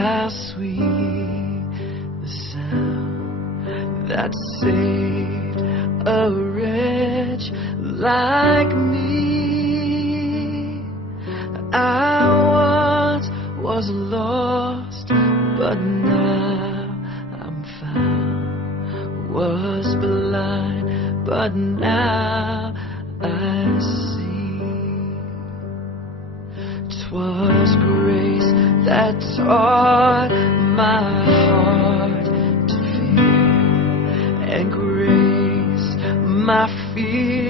how sweet the sound that saved a wretch like me. I once was lost, but now I'm found. Was blind, but now I see. 'Twas grace that taught my heart to fear, and grace my fear